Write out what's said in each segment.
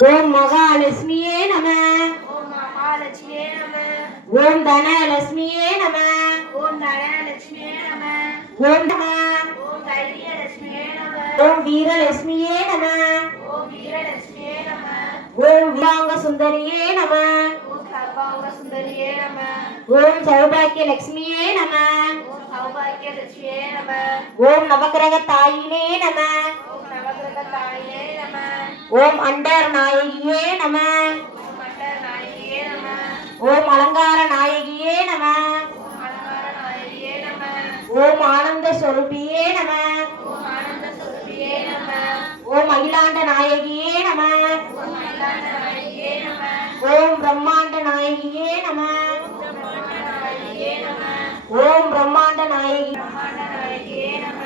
ஓம் மகாலட்சுமியே நம. ஓம் மகாலட்சுமியே நம. ஓம் தனலட்சுமியே நம. ஓம் தனலட்சுமியே நம. ஓம் நம. ஓம் தைரியலட்சுமியே நம. ஓம் வீரலட்சுமியே நம. ஓம் வீரலட்சுமியே நம. ஓம் விவாங்க சுந்தரியே நம. ஓம் சர்வாங்க சுந்தரியே நம. ஓம் சௌபாக்கிய லட்சுமியே நம. ஓம் சௌபாக்கிய லட்சுமியே நம. ஓம் நவகிரக தாயினே நம. ஓம் நவகிரக தாயே நம. ஓம் அண்டர் நாயகியே நம. ஓம் மண்டல நாயகியே நம. ஓம் அலங்கார நாயகியே நம. ஓம் அலங்கார நாயகியே நம. ஓம் ஆனந்த ஸ்வரூபியே நம. ஓம் ஆனந்த சொரூபியே நம. ஓம் அகிலாண்ட நாயகியே நம. ஓம் அகிலாண்ட நாயகியே நம. ஓம் பிரம்மாண்ட நாயகியே நம. பிரம்மாண்ட நாயகியே நம. ஓம் பிரம்மாண்ட நாயகி. பிரம்மாண்ட நாயகியே நம.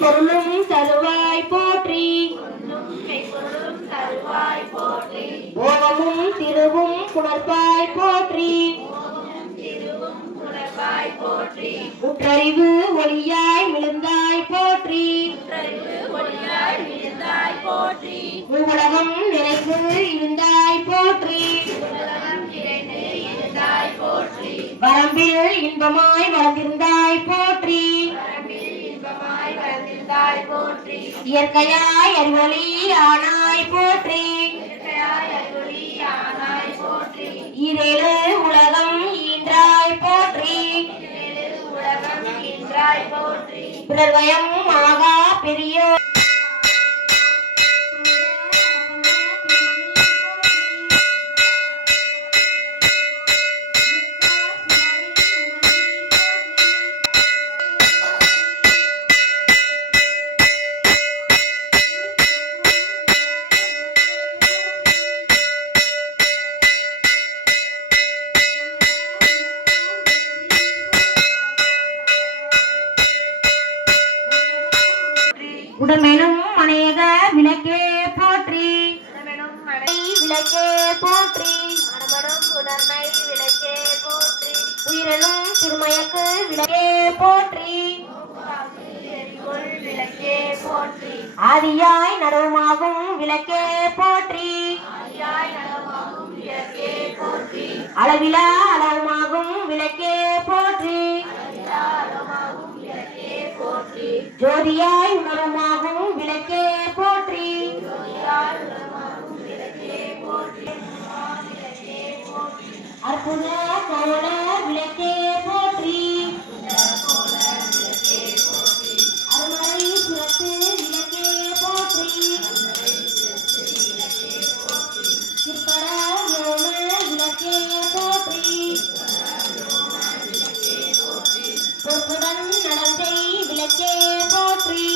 பொருளும் தருவாய் போற்றி. பொருளும் மெய்ப்பொருளும் தருவாய் போற்றி. ஓகமும் திருவும் புணர்ப்பாய் போற்றி. ஓமும் திருவும் புலவாய் போற்றி. முற்றறிவு ஒளியாய் விழுந்தாய் போற்றி. முற்றறிவு ஒளியாய் விழுந்தாய் போற்றி. உலகம் நிறைந்து இருந்தாய் போற்றி. உலகம் நிறைந்து இருந்தாய் போற்றி. வரம்பில் இன்பமாய் வளர்ந்திருந்தாய் போற்றி. வரம்பில் இன்பமாய் வளர்ந்திருந்தாய் போற்றி. இயற்கையாய் அறிவொளி ஆனாய் போற்றி. இயற்கையாய் அருளி ஆனாய் போற்றி. ஈரேழு உலகம் ஈன்றாய் போற்றி. ஏழு உலகம் ஈன்றாய் போற்றி. பிறர்வயம் ஆகா பெரியோர் உடமெனும் அநேக விளக்கே போற்றி. உடமெனும் மடை விளக்கே போற்றி. மனமடும் புலர்மை விளக்கே போற்றி. உயிரெனும் திருமயக்கு விளக்கே போற்றி. எரிகொள் விளக்கே போற்றி. ஆதியாய் நடுவுமாகும் விளக்கே போற்றி. ஆதியாய் நலமாகும் விளக்கே போற்றி. அளவிலா அளவுமாகும் விளக்கே போற்றி. அழியா அலமாகும் விளக்கே போற்றி. ஜோதியாய் உணவுமாகும் விளக்கே போற்றி. ஜோதியாய் உலகமாகும் விளக்கே போற்றி. விளக்கே போற்றி. அற்புத கோல விளக்கே போற்றி. அருமறை சிறப்பு விளக்கே போற்றி. சிற்பர யோம விளக்கே போற்றி. பொற்புடன் நடந்தை விளக்கே போற்றி.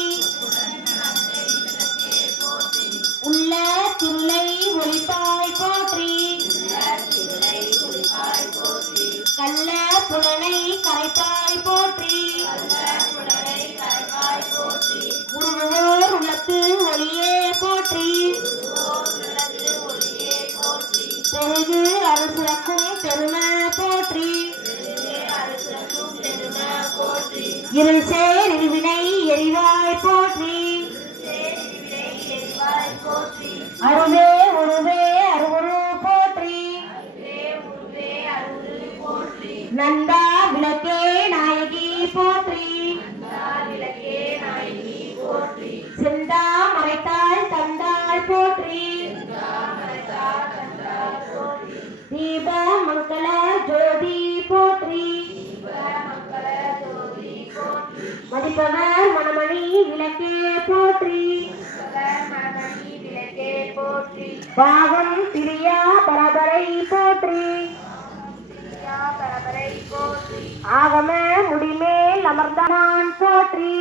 உள்ள தில்லை ஒளிப்பாய் போற்றி. கள்ள புலனை கரைப்பாய் போற்றி. உருவோர் உள்ளத்து ஒளியே போற்றி. பெருகு அருள் சுரக்கும் பெரும போற்றி. இருள் சேர் இருவினை எரிவாய் போற்றி. அருவே உருவே அருவுரு போற்றி. நந்தா விளக்கே நாயகி போற்றி. சிந்தா மறைத்தாள் தந்தாள் போற்றி. தீப மங்கள ஜோதி போற்றி. மதிப்பவர் மணமணி விளக்கே போற்றி. பாகம் பிரியா பரபரை போற்றி. ஆகம முடிமேல் அமர்ந்தான் போற்றி.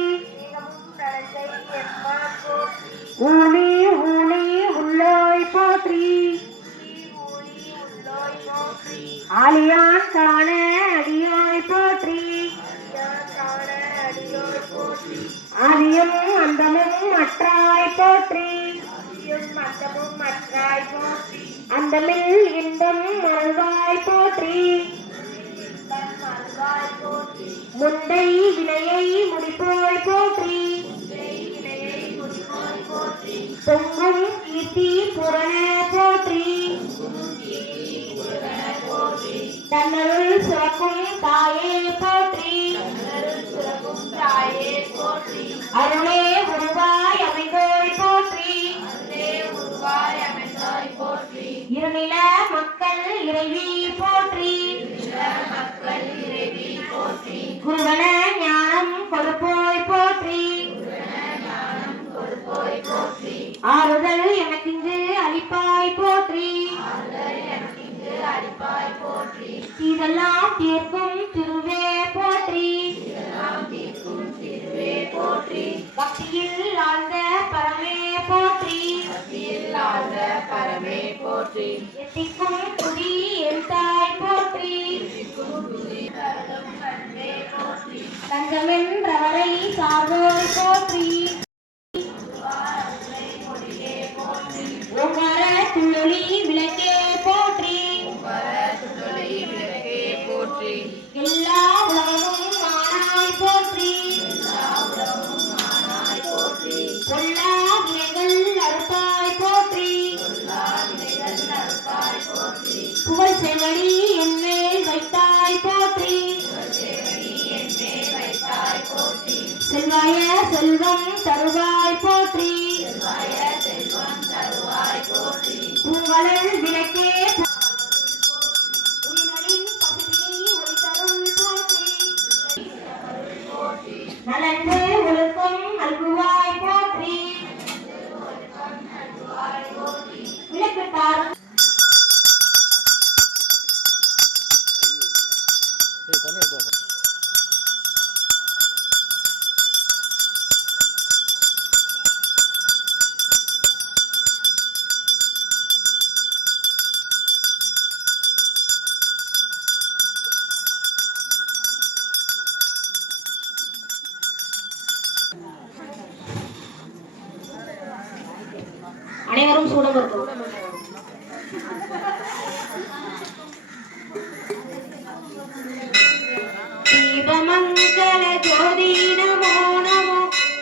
ஊழி ஊழி உள்ளோய் போற்றி. ஆலியான் காண அடியோய் போற்றி. ஆதியும் அந்தமும் அற்றாய் போற்றி. அந்தமில் இன்பம் மறவாய் போற்றி. முந்தை வினையை முடிப்போய் போற்றி. தொங்கும் கீர்த்தி புரண போற்றி தன்னருள் சுரக்கும் தாயே போற்றி அருளே உருவாய் அமைந்தோய் போற்றி இருநில மக்கள் இறைவி போற்றி குருவன ஞானம் கொடுப்போய் போற்றி ஆறுதல் எனக்கிங்கு அளிப்பாய் போற்றி இதெல்லாம் தீர்க்கும் திருவே போற்றி பக்தியில் ஆழ்ந்த பரமே போற்றி எத்திக்கும் துதி எழுத்தாய் போற்றி தஞ்சமென்றவரை சார்வோய் போற்றி ஓங்கார துள்ளொளி விளக்கே போற்றி எல்லா உலகமும் மானாய் போற்றி பொல்லா வினைகள் அறுப்பாய் போற்றி புகழ் செவடி என்மேல் வைத்தாய் போற்றி செல்வாய செல்வம் தருவாய் போற்றி பூங்கலல் விளக்கே உயிர்களின் பசுவினை ஒளிதரும் போற்றி நலந்து ஒழுக்கம் நல்குவாய் போற்றி விளக்கிட்டார் அனைவரும் சூடம் இருக்கும் தீபமங்கல ஜோதி நமோ நமோ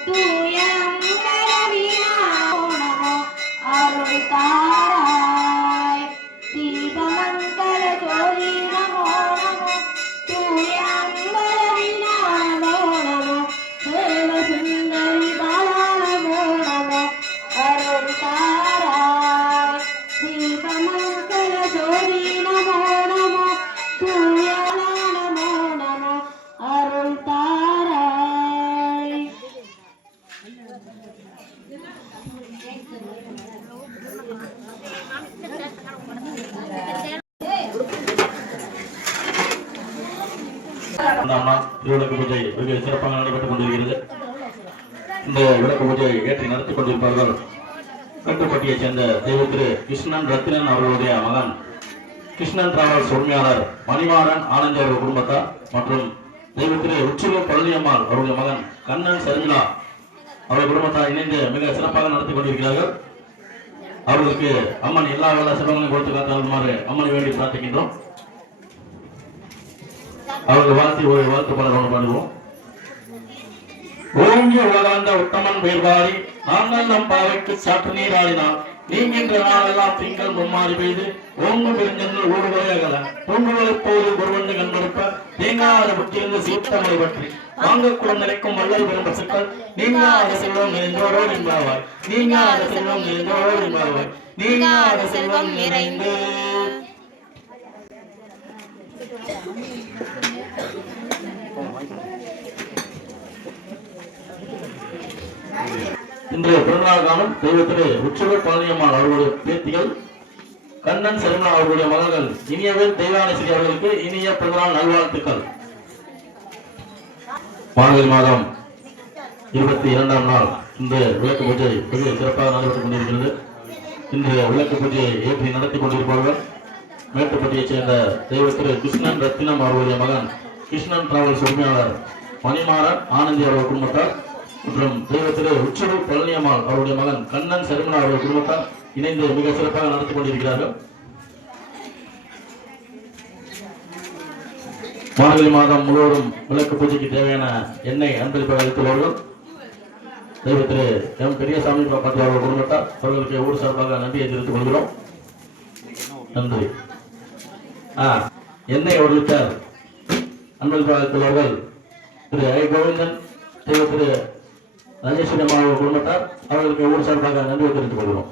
தூய அம்பலவினாமோ நமோ அருள் தாராய் தீபமங்கல ஜோதி நமோ நமோ தூய அம்பலவினாமோ நமோ தேவ சுந்தரி பாலா நமோ நமோ அருள் தாராய் தீபமங்கல ஜோதி நமோ நமோ தூய நமோ நமோ அருள் தாராய். திருவிளக்கு பூஜை வெகு சிறப்பாக நடைபெற்றுக் கொண்டிருக்கிறது. இந்த விளக்கு பூஜையை ஏற்றி நடத்தி கொண்டிருப்பார்கள் கட்டுப்பட்டியைச் சேர்ந்த தெய்வ திரு கிருஷ்ணன் ரத்தினன் அவர்களுடைய மகன் கிருஷ்ணன் டிராவல்ஸ் உரிமையாளர் மணிமாறன் ஆனந்தி அவர்கள் குடும்பத்தார் மற்றும் தெய்வ திரு உச்சிலு பழனியம்மாள் அவருடைய மகன் கண்ணன் சர்மிளா அவருடைய குடும்பத்தார் இணைந்து மிக சிறப்பாக நடத்தி கொண்டிருக்கிறார்கள். அவர்களுக்கு அம்மன் எல்லா வல்ல சிவங்களையும் கொடுத்து காத்தாளுமாறு அம்மனை வேண்டி பிரார்த்திக்கின்றோம். அவர்கள் வாழ்த்தி ஒரு வாழ்த்து பலர் பண்ணுவோம். ஓங்கி உலகாந்த உத்தமன் வேர்வாரி நாங்கள் நம் பாவைக்கு சாற்று நீராடினால் நீங்கின்ற நாளெல்லாம் திங்கள் மும்மாறி பெய்து ஓங்கு பெருஞ்சென்று ஊடுகளையகல தூங்குவதை போது ஒருவண்டு கண்படுப்ப தேங்காத புற்றிருந்து சீர்த்தமலை பற்றி வாங்கக்குளம் நினைக்கும் வள்ளல் பெரும் பசுக்கள் நீங்காத செல்வம் நிறைந்தோரோடு என்பாவாய் நீங்காத செல்வம் நிறைந்தோரோடு என்பாவாய் நீங்காத செல்வம் நிறைந்து இன்றைய பிறந்தநாள் காணும் தெய்வத்திலே உற்சவ பழனியம்மாள் அவர்களுடைய பேத்திகள் கண்ணன் சர்மிளா அவர்களுடைய மகள்கள் இனியவேல் தெய்வானேஸ்வரி அவர்களுக்கு இனிய பிறந்தநாள் நல்வாழ்த்துக்கள். மார்கழி மாதம் 22ஆம் நாள் இந்த விளக்கு பூஜை மிக சிறப்பாக நடைபெற்றுக் கொண்டிருக்கிறது. இன்றைய விளக்கு பூஜையை ஏற்றி நடத்தி கொண்டிருப்பவர்கள் மேட்டுப்பட்டியைச் சேர்ந்த தெய்வத்திரு கிருஷ்ணன் ரத்தினம் அவர்களுடைய மகன் கிருஷ்ணன் டிராவல்ஸ் உரிமையாளர் மணிமாறன் ஆனந்தி அவர்கள் குடும்பத்தார் மற்றும் தெய்வத்திரு உச்சரு பழனியம்மாள் அவருடைய மகன் கண்ணன் சர்மிளா அவருடைய குடும்பத்தார் இணைந்து மிக சிறப்பாக நடத்தி கொண்டிருக்கிறார்கள். மார்கழி மாதம் முழுவதும் விளக்கு பூஜைக்கு தேவையான எண்ணெய் அன்பளிப்பாக அளித்துள்ளவர்கள் தெய்வ திரு எம் பெரியசாமி பாப்பாத்தி அவர்கள் குடும்பத்தார் அவர்களுக்கு ஊர் சார்பாக நன்றியை தெரிவித்துக் கொள்கிறோம். நன்றி. எண்ணெய் ஒருத்தார் அன்பல் பாகத்தில் அவர்கள் திரு ஐ கோவிந்தன் தெய்வ திரு ராஜேஸ்வரி அம்மா அவர்கள் குடும்பத்தார் அவர்களுக்கு ஊர் சார்பாக நன்றியை தெரிவித்துக் கொள்கிறோம்.